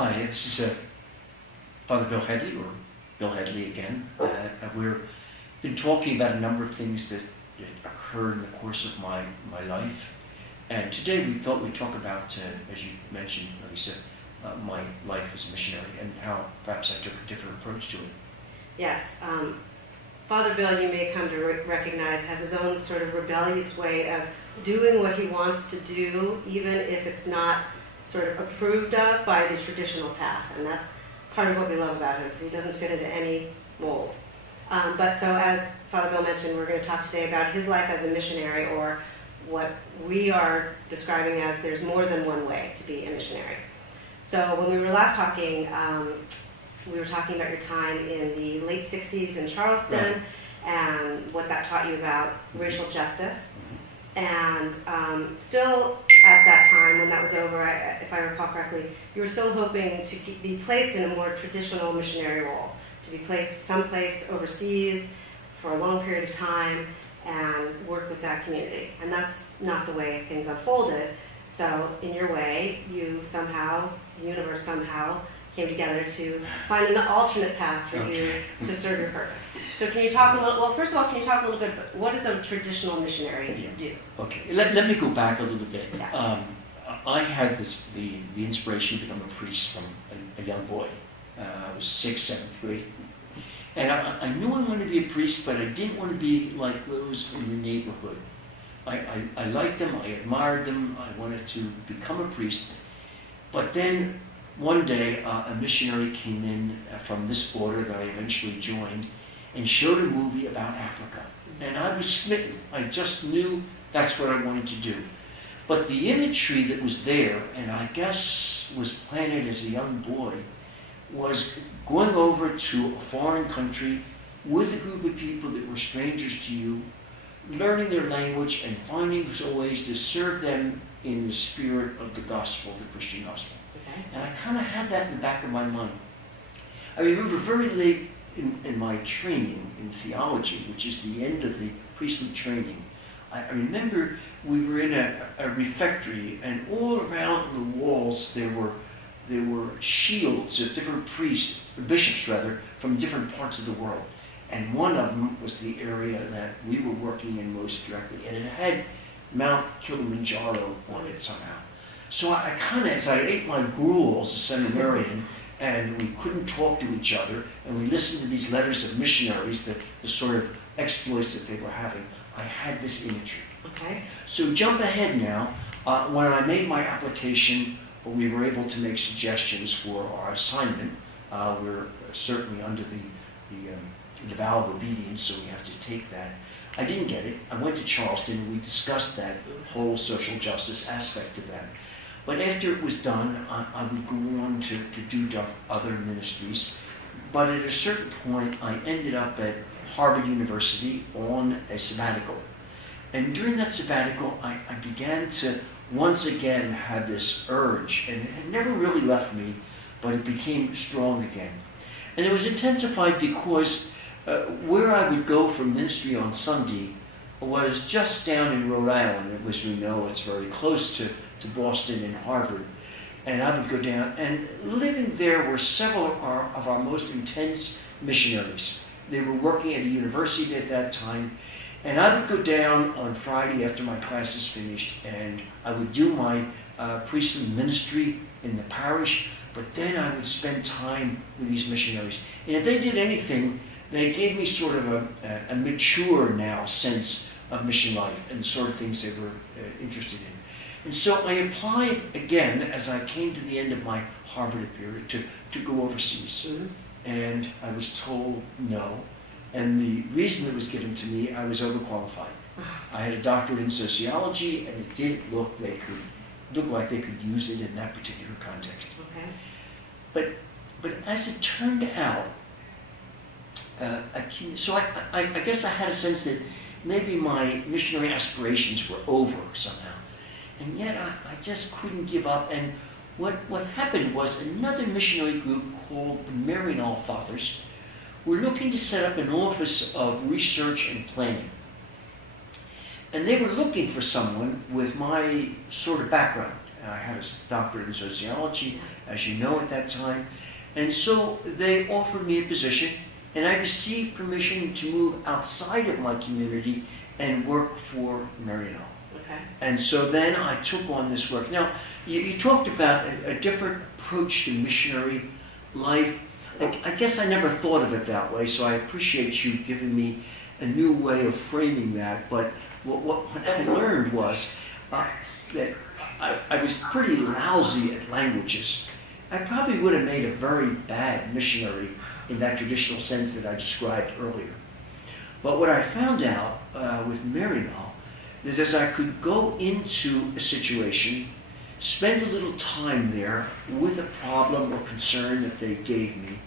Hi, this is Father Bill Headley, or Bill Headley again. We've been talking about a number of things that occurred in the course of my life. And today we thought we'd talk about, as you mentioned, Lisa, my life as a missionary and how perhaps I took a different approach to it. Yes. Father Bill, you may come to recognize, has his own sort of rebellious way of doing what he wants to do, even if it's not sort of approved of by the traditional path. And that's part of what we love about him, because he doesn't fit into any mold. But so as Father Bill mentioned, we're going to talk today about his life as a missionary, or what we are describing as there's more than one way to be a missionary. So when we were last talking, we were talking about your time in the late 60s in Charleston, right, and what that taught you about racial justice. And still at that time, when that was over, if I recall correctly, you were still hoping to be placed in a more traditional missionary role, to be placed someplace overseas for a long period of time and work with that community. And that's not the way things unfolded. So in your way, you somehow, the universe somehow, came together to find an alternate path for you to serve your purpose. So can you talk a little, well, first of all, can you talk a little bit about what does a traditional missionary do? Okay, let me go back a little bit. Yeah. I had the inspiration to become a priest from a young boy. I was 6th, 7th grade. And I knew I wanted to be a priest, but I didn't want to be like those in the neighborhood. I liked them, I admired them, I wanted to become a priest. But then one day, a missionary came in from this border that I eventually joined and showed a movie about Africa. And I was smitten. I just knew that's what I wanted to do. But the imagery that was there, and I guess was planted as a young boy, was going over to a foreign country with a group of people that were strangers to you, learning their language and finding ways to serve them in the spirit of the gospel, the Christian gospel. And I kind of had that in the back of my mind. I remember very late in my training in theology, which is the end of the priestly training, I remember we were in a refectory, and all around the walls there were shields of different priests, bishops rather, from different parts of the world. And one of them was the area that we were working in most directly, and it had Mount Kilimanjaro on it somehow. So I kind of, as I ate my gruel as a seminarian, and we couldn't talk to each other, and we listened to these letters of missionaries, the sort of exploits that they were having, I had this imagery. Okay. So jump ahead now. When I made my application, we were able to make suggestions for our assignment. We're certainly under the vow of obedience, so we have to take that. I didn't get it. I went to Charleston, and we discussed that whole social justice aspect of that. But after it was done, I would go on to do other ministries. But at a certain point, I ended up at Harvard University on a sabbatical. And during that sabbatical, I began to once again have this urge, and it had never really left me, but it became strong again. And it was intensified because where I would go for ministry on Sunday was just down in Rhode Island. As we know, it's very close to Boston and Harvard. And I would go down, and living there were several of our most intense missionaries. They were working at a university at that time, and I would go down on Friday after my classes finished, and I would do my priestly ministry in the parish, but then I would spend time with these missionaries. And if they did anything, they gave me sort of a mature now sense of mission life and the sort of things they were interested in. And so I applied again as I came to the end of my Harvard period to go overseas. Mm-hmm. And I was told no. And the reason that was given to me, I was overqualified. I had a doctorate in sociology, and it didn't look like they could use it in that particular context. Okay. But as it turned out, so I guess I had a sense that maybe my missionary aspirations were over somehow. And yet I just couldn't give up. And what happened was another missionary group called the Maryknoll Fathers were looking to set up an office of research and planning. And they were looking for someone with my sort of background. I had a doctorate in sociology, as you know, at that time. And so they offered me a position, and I received permission to move outside of my community and work for Maryknoll. Okay. And so then I took on this work. Now, you talked about a different approach to missionary life. I guess I never thought of it that way, so I appreciate you giving me a new way of framing that. But what I learned was that I was pretty lousy at languages. I probably would have made a very bad missionary in that traditional sense that I described earlier. But what I found out with Maryknoll, that as I could go into a situation, spend a little time there with a problem or concern that they gave me,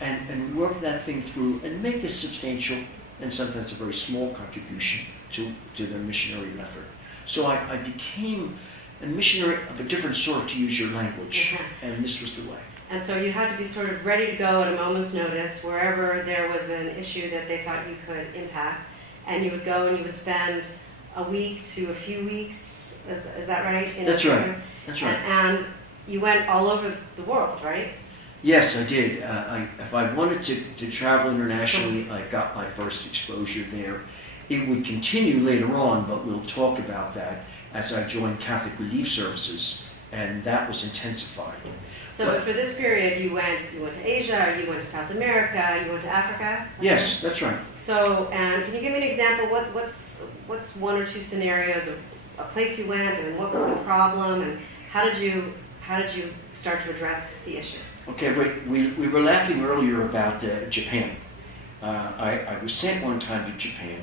and work that thing through and make a substantial and sometimes a very small contribution to the missionary effort. So I became a missionary of a different sort, to use your language, and this was the way. And so you had to be sort of ready to go at a moment's notice wherever there was an issue that they thought you could impact, and you would go and you would spend a week to a few weeks. Is that right? That's right. That's right. And you went all over the world, right? Yes, I did. If I wanted to travel internationally, I got my first exposure there. It would continue later on, but we'll talk about that as I joined Catholic Relief Services, and that was intensified. So for this period, you went to Asia, you went to South America, you went to Africa? Yes, that's right. So, and can you give me an example? What's one or two scenarios of a place you went, and what was the problem, and how did you start to address the issue? Okay, we were laughing earlier about Japan. I was sent one time to Japan.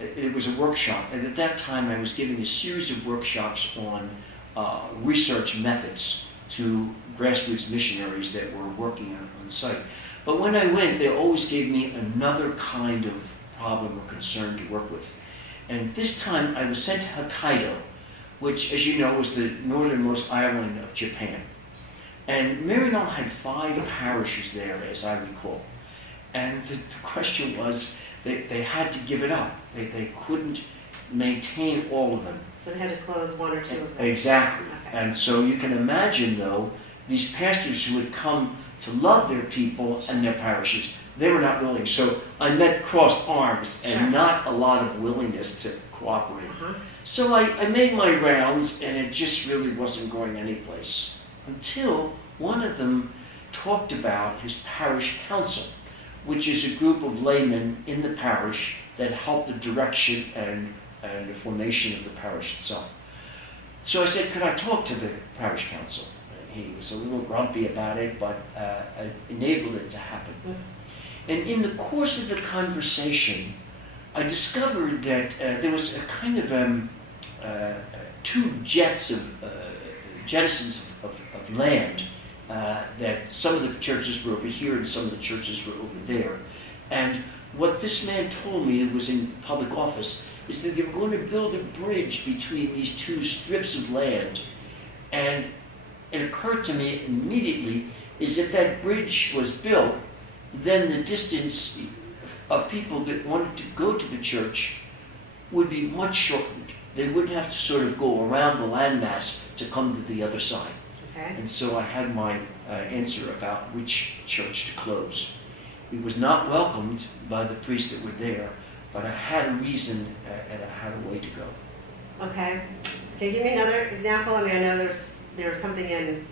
It was a workshop, and at that time I was giving a series of workshops on research methods to grassroots missionaries that were working on the site. But when I went, they always gave me another kind of problem or concern to work with. And this time I was sent to Hokkaido, which, as you know, was the northernmost island of Japan. And Maryknoll had 5 parishes there, as I recall. And the question was, they had to give it up. They couldn't maintain all of them. So they had to close 1 or 2 of them. Exactly. Okay. And so you can imagine, though, these pastors who had come to love their people and their parishes, they were not willing. So I met crossed arms and not a lot of willingness to cooperate. So I made my rounds, and it just really wasn't going anyplace. Until one of them talked about his parish council, which is a group of laymen in the parish that help the direction and the formation of the parish itself. So I said, could I talk to the parish council? He was a little grumpy about it, but I enabled it to happen. And in the course of the conversation, I discovered that there was a kind of 2 jettisons of land, that some of the churches were over here and some of the churches were over there. And what this man told me, who was in public office, is that they were going to build a bridge between these 2 strips of land. And it occurred to me immediately is if that bridge was built, then the distance of people that wanted to go to the church would be much shortened. They wouldn't have to sort of go around the landmass to come to the other side. Okay. And so I had my answer about which church to close. It was not welcomed by the priests that were there, but I had a reason and I had a way to go. Okay. Can you give me another example? I mean, I know there was something in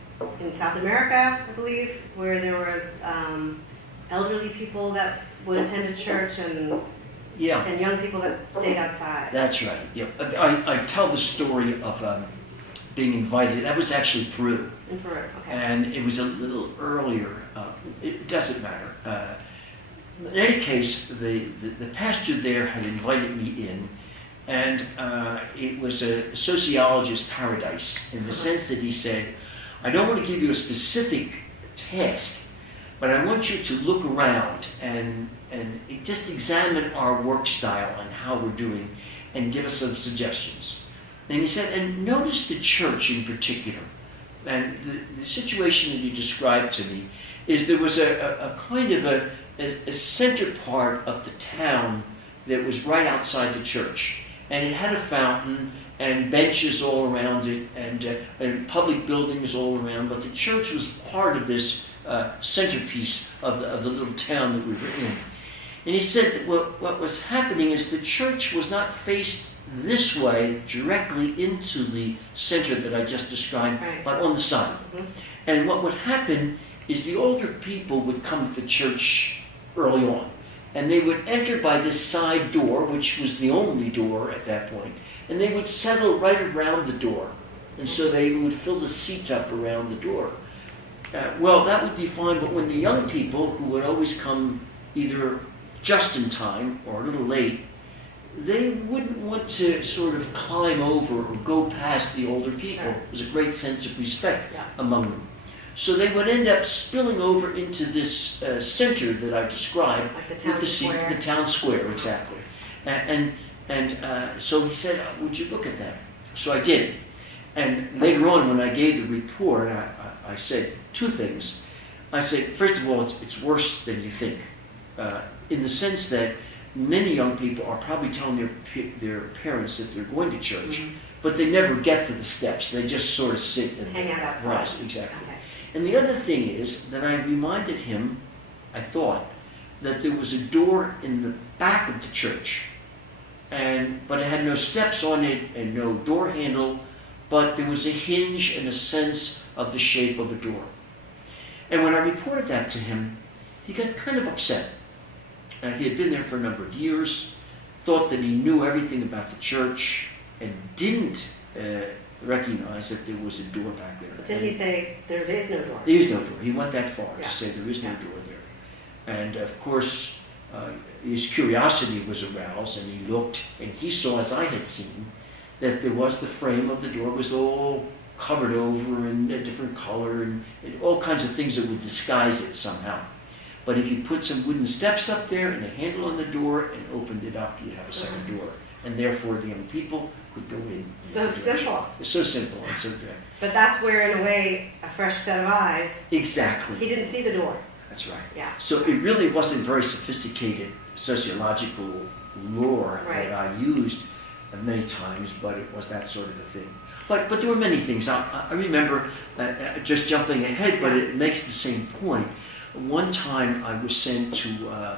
South America, I believe, where there were elderly people that would attend a church and young people that stayed outside. That's right. Yeah. I tell the story of being invited. That was actually Peru. In Peru, okay. And it was a little earlier. It doesn't matter. In any case, the pastor there had invited me in, and it was a sociologist's paradise in the sense that he said, I don't want to give you a specific task, but I want you to look around and just examine our work style and how we're doing and give us some suggestions. And he said, and notice the church in particular. And the situation that you described to me is there was a kind of a center part of the town that was right outside the church. And it had a fountain, and benches all around it, and public buildings all around. But the church was part of this centerpiece of the little town that we were in. And he said that what was happening is the church was not faced this way directly into the center that I just described, right. but on the side. Mhm. And what would happen is the older people would come to the church early on, and they would enter by this side door, which was the only door at that point, and they would settle right around the door. And so they would fill the seats up around the door. Well, that would be fine, but when the young people, who would always come either just in time or a little late, they wouldn't want to sort of climb over or go past the older people. Sure. There was a great sense of respect Yeah. among them. So they would end up spilling over into this center that I described, Like the town square. The town square, exactly. And so he said, "Would you look at that?" So I did. And later on, when I gave the report, I said two things. I said, first of all, it's worse than you think, in the sense that many young people are probably telling their parents that they're going to church, Mhm. but they never get to the steps. They just sort of sit and Hang out outside. Right, exactly. Okay. And the other thing is that I reminded him, I thought, that there was a door in the back of the church, but it had no steps on it and no door handle, but there was a hinge and a sense of the shape of a door. And when I reported that to him, he got kind of upset. He had been there for a number of years, thought that he knew everything about the church, and didn't recognize that there was a door back there. Did he say there is no door? There is no door. He went that far Yeah. to say there is no door there. And of course, his curiosity was aroused, and he looked, and he saw, as I had seen, that there was the frame of the door was all covered over in a different color and all kinds of things that would disguise it somehow. But if you put some wooden steps up there and a handle on the door and opened it up, you'd have a second door. And therefore the young people could go in. So simple. It's so simple and so good. But that's where, in a way, a fresh set of eyes, Exactly. he didn't see the door. That's right. Yeah. So it really wasn't very sophisticated sociological lore Right. that I used many times, but it was that sort of a thing. But there were many things. I remember, just jumping ahead, but it makes the same point. One time I was sent to,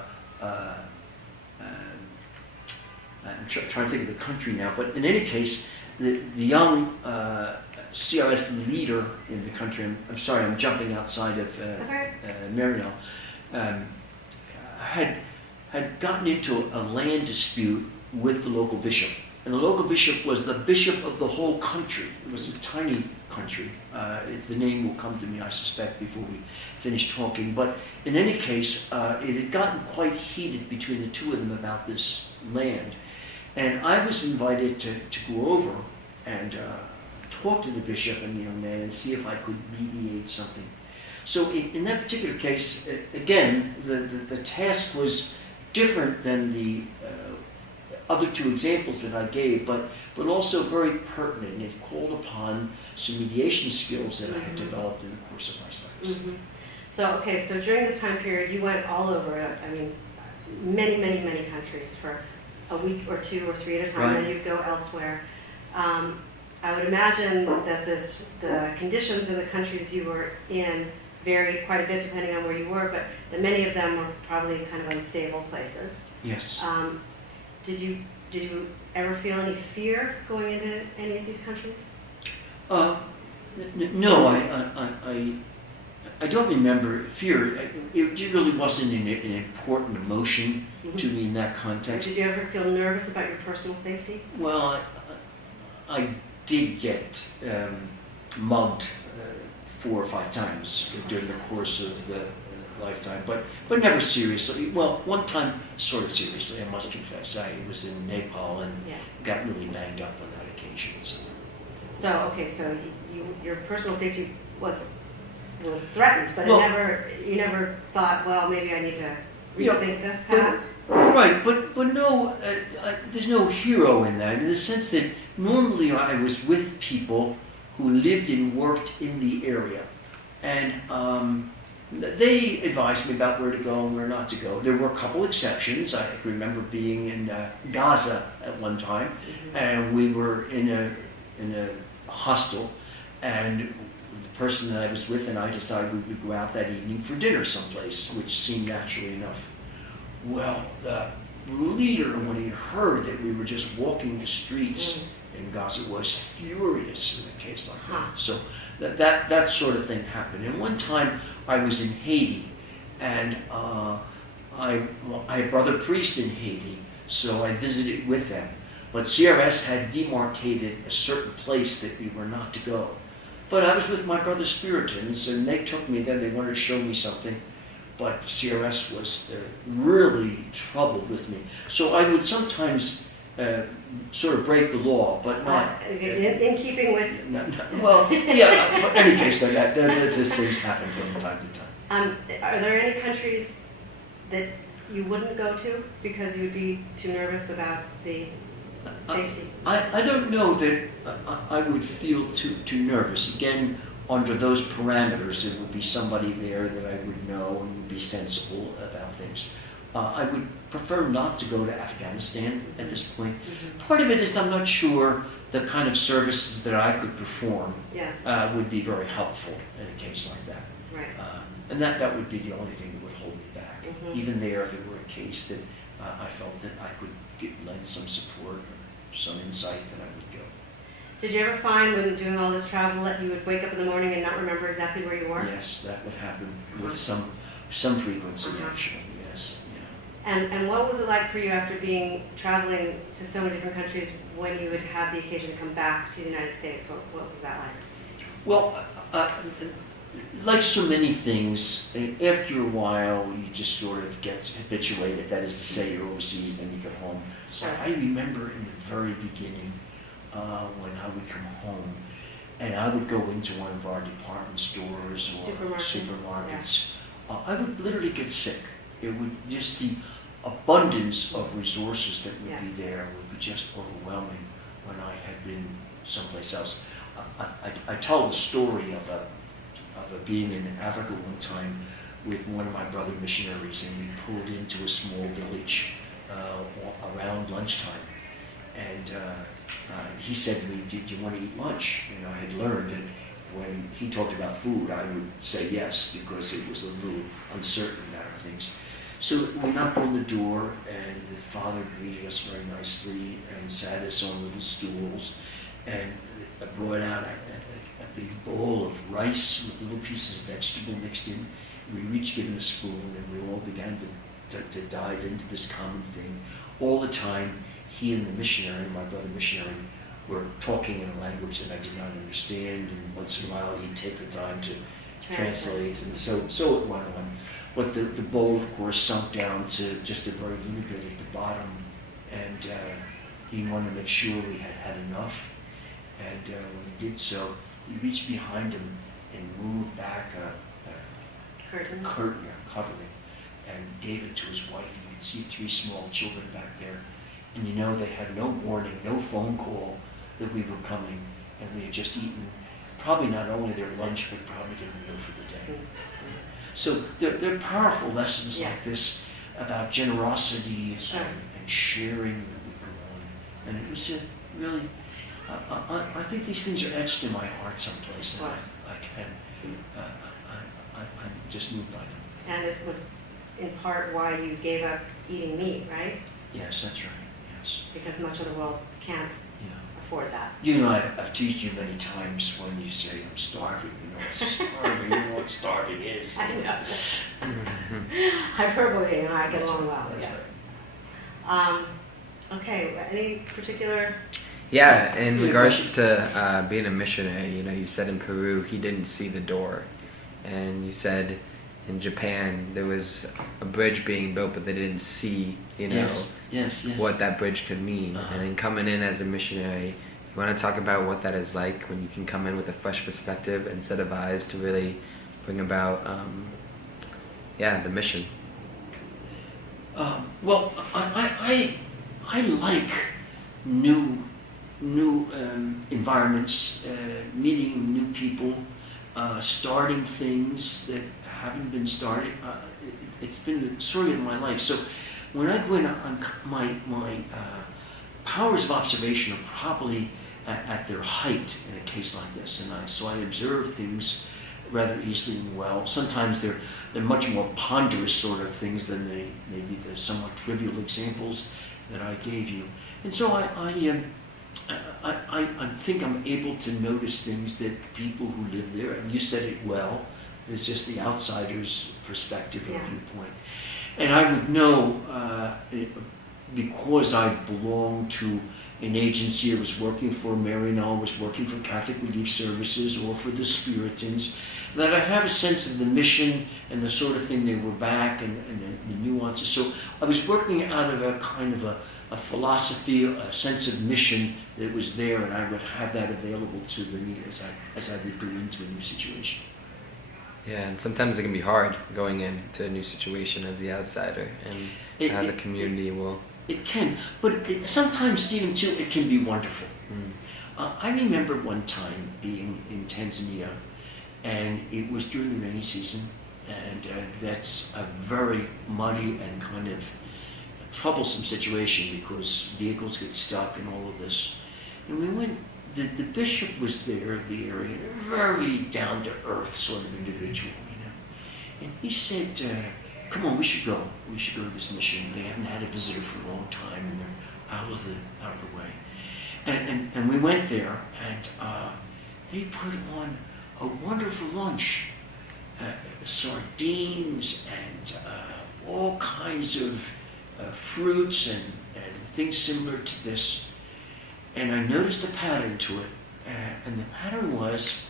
I'm trying to think of the country now, but in any case, the young CRS leader in the country, I'm sorry, I'm jumping outside of That's all right. Marino, had gotten into a land dispute with the local bishop. And the local bishop was the bishop of the whole country. It was a tiny country. The name will come to me, I suspect, before we finish talking. But in any case, it had gotten quite heated between the two of them about this land. And I was invited to go over and talk to the bishop and the young man and see if I could mediate something. So in that particular case, again, the task was different than the other two examples that I gave, but also very pertinent. It called upon some mediation skills that I had developed in the course of my studies. Mm-hmm. So during this time period, you went all over, many, many, many countries for a week or two or three at a time, Right. and then you'd go elsewhere. I would imagine that the conditions in the countries you were in varied quite a bit depending on where you were, but that many of them were probably kind of unstable places. Yes. Did you ever feel any fear going into any of these countries? No, I don't remember fear. It really wasn't an important emotion to me in that Or context. did you ever feel nervous about your personal safety? Well, I did get mugged 4 or 5 times during the course of the lifetime, but never seriously. Well, one time sort of seriously, I must confess. I was in Nepal and got really banged up on that occasion. So your personal safety was threatened, but you never thought, well, maybe I need to rethink this path. Right, but no, there's no hero in that, in the sense that normally I was with people who lived and worked in the area, and they advised me about where to go and where not to go. There were a couple exceptions. I remember being in Gaza at one time, and we were in a hostel, and the person that I was with and I decided we would go out that evening for dinner someplace, which seemed naturally enough. Well, the leader, when he heard that we were just walking the streets in Gaza, was furious in a case like that. So that sort of thing happened. And one time I was in Haiti, and I had a brother priest in Haiti, so I visited with them. But CRS had demarcated a certain place that we were not to go. But I was with my brother Spiritans, and they took me there. They wanted to show me something. But CRS was really troubled with me. So I would sometimes sort of break the law, but not... in keeping with... Well, yeah, but in any case like that, those things happen from time to time. Are there any countries that you wouldn't go to because you would be too nervous about the safety? I don't know that I would feel too nervous. Again, under those parameters, it would be somebody there that I would know and would be sensible about things. I would prefer not to go to Afghanistan at this point. Part of it is I'm not sure the kind of services that I could perform would be very helpful in a case like that. Right. And that would be the only thing that would hold me back. Even there, if it were a case that I felt that I could lend some support or some insight, then I would go. Did you ever find when doing all this travel that you would wake up in the morning and not remember exactly where you were? Yes, that would happen with some frequency, actually. Yes. Yeah. And what was it like for you after traveling to so many different countries when you would have the occasion to come back to the United States? What was that like? Well, like so many things, after a while you just sort of get habituated. That is to say, you're overseas, then you get home. Sure. I remember in the very beginning when I would come home and I would go into one of our department stores or supermarkets. I would literally get sick. It would just the abundance of resources that would be there would be just overwhelming when I had been someplace else. I tell the story of being in Africa one time with one of my brother missionaries, and we pulled into a small village around lunchtime, and he said to me, "Did you want to eat lunch?" And I had learned that when he talked about food, I would say yes, because it was a little uncertain about things. So we knocked on the door, and the father greeted us very nicely and sat us on little stools, and brought out a big bowl of rice with little pieces of vegetable mixed in. We each given a spoon, and we all began to dive into this common thing. All the time, he and the missionary, my brother missionary, were talking in a language that I did not understand, and once in a while he'd take the time to translate, and so it went on. But the bowl, of course, sunk down to just a very little bit at the bottom, and he wanted to make sure we had enough. And when he did so, he reached behind him and moved back a covering, and gave it to his wife. You could see 3 small children back there. And you know, they had no warning, no phone call that we were coming, and we had just eaten probably not only their lunch, but probably their meal for the day. So they're powerful lessons like this about generosity and sharing that would go on. And it was really, I think these things are etched in my heart someplace, and I'm just moved by them. And it was in part why you gave up eating meat, right? Yes, that's right. Yes. Because much of the world can't afford that. You know, I've teased you many times when you say I'm starving. You know, it's starving. You know what starving is. I know. Hyperbole and I get along well. That's right. Okay. Any particular? Yeah, in regards to being a missionary, you know, you said in Peru he didn't see the door, and you said in Japan there was a bridge being built, but they didn't see, you know, yes. what that bridge could mean. And then coming in as a missionary, you want to talk about what that is like when you can come in with a fresh perspective and set of eyes to really bring about, the mission. Well, I like new environments, meeting new people, starting things that haven't been started. It's been the story of my life. So when I go in, my powers of observation are probably at their height in a case like this, and so I observe things rather easily and well. Sometimes they're much more ponderous sort of things than maybe the somewhat trivial examples that I gave you. And so I think I'm able to notice things that people who live there, and you said it well, it's just the outsider's perspective or viewpoint. And I would know, because I belong to an agency, I was working for Maryknoll, was working for Catholic Relief Services or for the Puritans, that I have a sense of the mission and the sort of thing they were back and the nuances. So I was working out of a kind of a philosophy, a sense of mission that was there, and I would have that available to me as I would go into a new situation. Yeah, and sometimes it can be hard going into a new situation as the outsider, and how the community will... It can, but sometimes, Stephen, too, it can be wonderful. I remember one time being in Tanzania, and it was during the rainy season, and that's a very muddy and kind of troublesome situation because vehicles get stuck and all of this. And we went, the bishop was there of the area, a very down-to-earth sort of individual, and he said, come on, we should go to this mission. They haven't had a visitor for a long time, and they're out of the way. And we went there, and they put on a wonderful lunch, sardines and all kinds of fruits and things similar to this. And I noticed a pattern to it, and the pattern was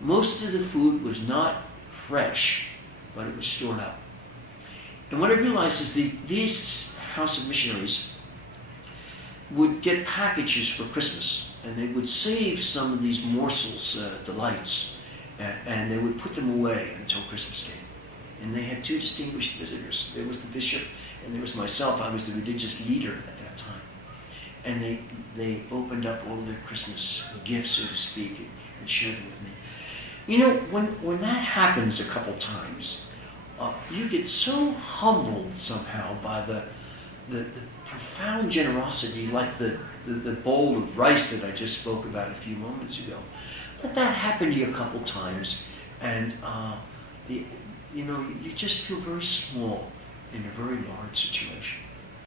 most of the food was not fresh, but it was stored up. And what I realized is these House of Missionaries would get packages for Christmas, and they would save some of these morsels, delights, and they would put them away until Christmas came. And they had two distinguished visitors. There was the bishop, and there was myself. I was the religious leader at that time. And they opened up all their Christmas gifts, so to speak, and shared them with me. You know, when that happens a couple times, you get so humbled somehow by the profound generosity, like the bowl of rice that I just spoke about a few moments ago. Let that happen to you a couple times, and you just feel very small in a very large situation.